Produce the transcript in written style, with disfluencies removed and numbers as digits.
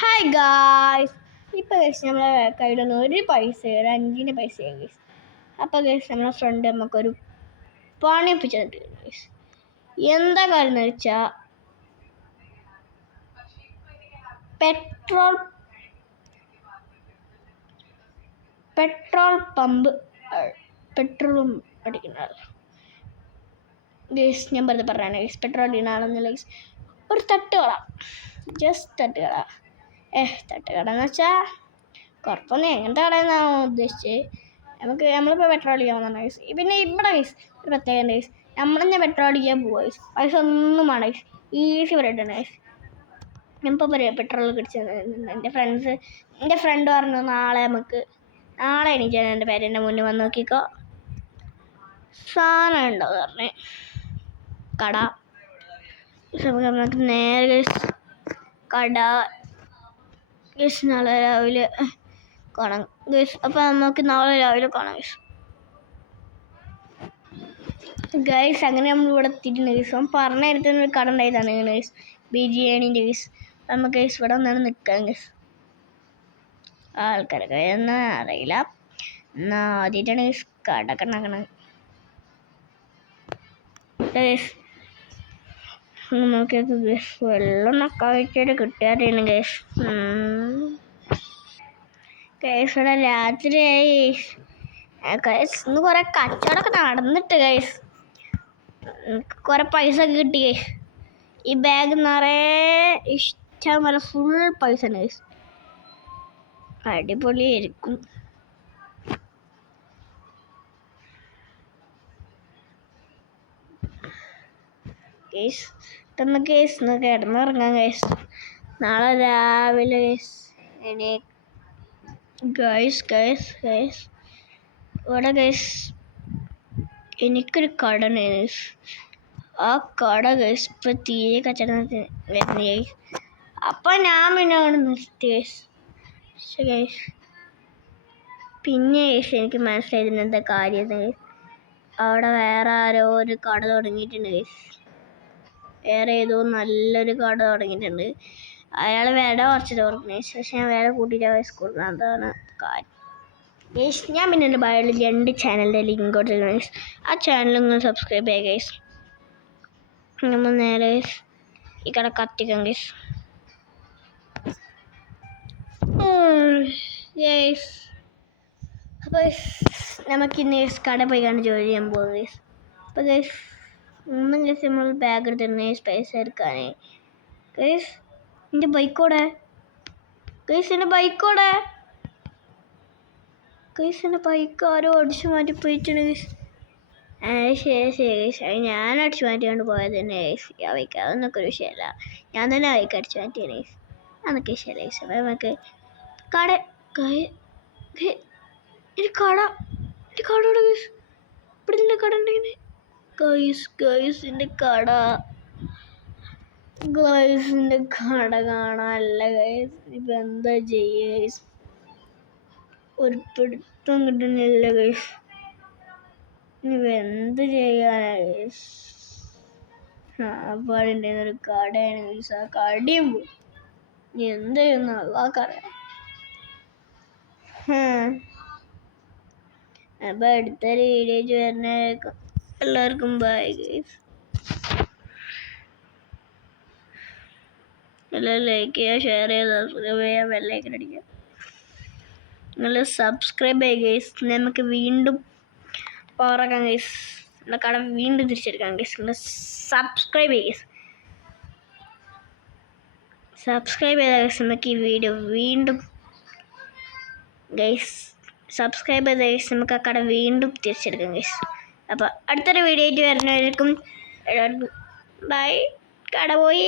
Hi guys, ഇപ്പോൾ guys നമ്മളെ കയ്യിലൊന്നും ഒരു പൈസ, ഒരു 5 പൈസ ഗൈസ്. അപ്പോൾ ഗൈസ് നമ്മളെ ഫ്രണ്ട് നമുക്കൊരു പണി ഒപ്പിച്ചു തന്നിട്ടുണ്ട് ഗൈസ്. എന്താ കാര്യം എന്ന് വെച്ചാൽ പെട്രോൾ പമ്പ് പെട്രോളും അടിക്കുന്ന ആൾ ഗൈസ്. ഞാൻ വെറുതെ പറഞ്ഞാണ് ഗൈസ്, പെട്രോൾ അടിക്കുന്ന ആളെന്നില്ല ഗൈസ്. ഒരു തട്ടുകട, ജസ്റ്റ് തട്ടുകട. തട്ടുകട എന്ന് വെച്ചാൽ കുഴപ്പമൊന്നും എങ്ങനത്തെ കടയെന്നാണ് ഉദ്ദേശിച്ചത്. നമ്മളിപ്പോൾ പെട്രോൾ അടിക്കാൻ വന്നാണ് ഗൈസ്. പിന്നെ ഇവിടെ ഗൈസ് ഒരു പ്രത്യേകത ഗൈസ്, നമ്മളെന്നെ പെട്രോൾ അടിക്കാൻ പോവുക ഗൈസ്. പൈസ ഒന്നും വേണം ഗൈസ്, ഈസി പരിപാടിയാണ് ഗൈസ്. ഞാനിപ്പോൾ പറയാം പെട്രോൾ കിടിച്ചത്. എൻ്റെ ഫ്രണ്ട് പറഞ്ഞു നാളെ എണീറ്റാൽ എൻ്റെ പേരെൻ്റെ മുന്നിൽ വന്ന് നോക്കിക്കോ, സാധനം ഉണ്ടോ പറഞ്ഞ് കട. നമുക്ക് നേരെ കട ഗൈസ് നാളെ രാവിലെ കാണാം ഗൈസ്. അപ്പോൾ നമുക്ക് നാളെ രാവിലെ കാണാം ഗൈസ്. അങ്ങനെ നമ്മളിവിടെ എത്തിയിട്ടുണ്ട് ഗൈസ്. അവൻ പറഞ്ഞ നേരത്തെ ഒരു കട ഉണ്ടായതാണ് ഗൈസ്, ബിരിയാണീൻ്റെ ഗൈസ്. നമുക്ക് ഗൈസ് ഇവിടെ ഒന്നാണ് നിൽക്കാം ഗൈസ്. ആൾക്കാരൊക്കെ എന്നാ അറിയില്ല, എന്നാൽ ആദ്യമായിട്ടാണ് ഗൈസ് കടക്കെ ഉണ്ടാക്കണത് ഗൈസ്. നമുക്ക് ഗൈസ് വെള്ളം നക്കാഴ്ചയുടെ കിട്ടിയാറിയാണ് ഗൈസ്. ഗൈസ് ഇവിടെ രാത്രിയായി ഗൈസ്. ഇന്ന് കുറേ കച്ചവടമൊക്കെ നടന്നിട്ട് ഗൈസ്, കുറേ പൈസ കിട്ടി ഗൈസ്. ഈ ബാഗ് നിറയെ ഇഷ്ടം പോലെ ഫുൾ പൈസ ഉണ്ട് ഗൈസ്. അടിപൊളിയായിരിക്കും ഗൈസ്. ഇതൊന്ന് ഗൈസ് ഒന്ന് കിടന്നിറങ്ങാം ഗൈസ്. നാളെ രാവിലെ ഗൈസ് ഇവിടെ ഗൈസ് എനിക്കൊരു കട ഉണ്ട് ഗൈസ്. ആ കട ഗൈസ് ഇപ്പം തീരെ കച്ചവടം വരുന്ന ഗൈസ്. അപ്പം ഞാൻ പിന്നെ അവിടെ നിർത്തി ഗൈസ്. പക്ഷേ ഗൈസ് പിന്നെ ഗൈസ് എനിക്ക് മനസ്സിലായിരുന്നു എന്താ കാര്യം ഗൈസ്. അവിടെ വേറെ ആരോ ഒരു കട തുടങ്ങിയിട്ടുണ്ട് ഗൈസ്. വേറെ ഏതോ നല്ലൊരു കട തുടങ്ങിയിട്ടുണ്ട്. അയാൾ വില കുറച്ചിട്ട് ഓർക്കുന്നു ഗൈസ്. പക്ഷെ ഞാൻ വില കൂട്ടിയിട്ട് സ്കൂളിൽ. അതാണ് കാര്യം ഗൈസ്. ഞാൻ പിന്നെ എൻ്റെ ബയോയിൽ 2 ചാനലിൻ്റെ ലിങ്ക് കൊടുത്തിട്ടുണ്ട് ഗൈസ്. ആ ചാനൽ നിങ്ങൾ സബ്സ്ക്രൈബ് ചെയ്യുക ഗൈസ്. നമ്മൾ നേരെ ഈ കട കത്തിക്കാം ഗൈസ്. ഗൈസ് അപ്പോൾ നമുക്കിന്ന് കട പോയി കണ്ട് ജോലി ചെയ്യാൻ പോകും ഗൈസ്. അപ്പോൾ ഗൈസ് ഒന്നും ഗൈസ് നമ്മൾ ബാഗ് എടുത്തിട്ടുണ്ട് പൈസ എടുക്കാൻ ഗൈസ്. എൻ്റെ ബൈക്കോടെ ഗൈസ്, എൻ്റെ ബൈക്കോടെ ഗൈസ്. എൻ്റെ ബൈക്ക് ആരോ അടിച്ചു മാറ്റി പോയിട്ടുണ്ട് ഗൈസ്. ശരി ഗൈസ്, ഞാൻ അടിച്ചു മാറ്റിക്കൊണ്ട് പോയത് തന്നെ ഗൈസ്. ആ ബൈക്ക് അതൊന്നൊക്കെ ഒരു വിഷയമല്ല, ഞാൻ തന്നെ ബൈക്ക് അടിച്ചു മാറ്റിയാണ് ഗൈസ്. അതൊക്കെ വിഷയമല്ല ഗൈസ്. അപ്പോൾ നമുക്ക് കട കടയുടെ ഗൈസ്. ഇവിടെ നിന്റെ കട ഉണ്ടെങ്കിൽ ഗൈസിൻ്റെ കട കാണാനല്ല ഗൈസ്. ഇപ്പം എന്താ ചെയ്യുക ഗൈസ്, ഒരു പിടുത്തം കിട്ടുന്നില്ല ഗൈസ്. ഇനിയിപ്പോൾ എന്ത് ചെയ്യാനാ ഗൈസ്. പാടുണ്ടായിരുന്ന ഒരു കടയാണ് ഗൈസ്. ആ കടയും പോയി. ഇനി എന്ത് ചെയ്യുന്ന ആൾക്കാരറിയാം. അപ്പോൾ അടുത്തൊരു വീഡിയോ വരുന്നതായിരിക്കും. എല്ലാവർക്കും ബൈ ഗൈസ്. എല്ലാവരും ലൈക്ക് ചെയ്യുക, ഷെയർ ചെയ്യുക, സബ്സ്ക്രൈബ് ചെയ്യുക, ബെല്ലൈക്കൺ അടിക്കുക. നിങ്ങൾ സബ്സ്ക്രൈബ് ചെയ്യുക ഗൈസ്. നമുക്ക് വീണ്ടും പവറാക്കാം ഗൈസ്. നമ്മുടെ കട വീണ്ടും തിരിച്ചെടുക്കാം ഗൈസ്. നിങ്ങൾ സബ്സ്ക്രൈബ് ചെയ്യുക ഗൈസ്. സബ്സ്ക്രൈബ് ചെയ്ത ഗൈസ് നമുക്ക് ഈ വീഡിയോ വീണ്ടും ഗൈസ് സബ്സ്ക്രൈബ് ചെയ്ത ഗൈസ് നമുക്ക് ആ കട വീണ്ടും തിരിച്ചെടുക്കാം ഗൈസ്. അപ്പോൾ അടുത്തൊരു വീഡിയോ ആയിട്ട് വരുന്നതായിരിക്കും. ബൈ. കട പോയി.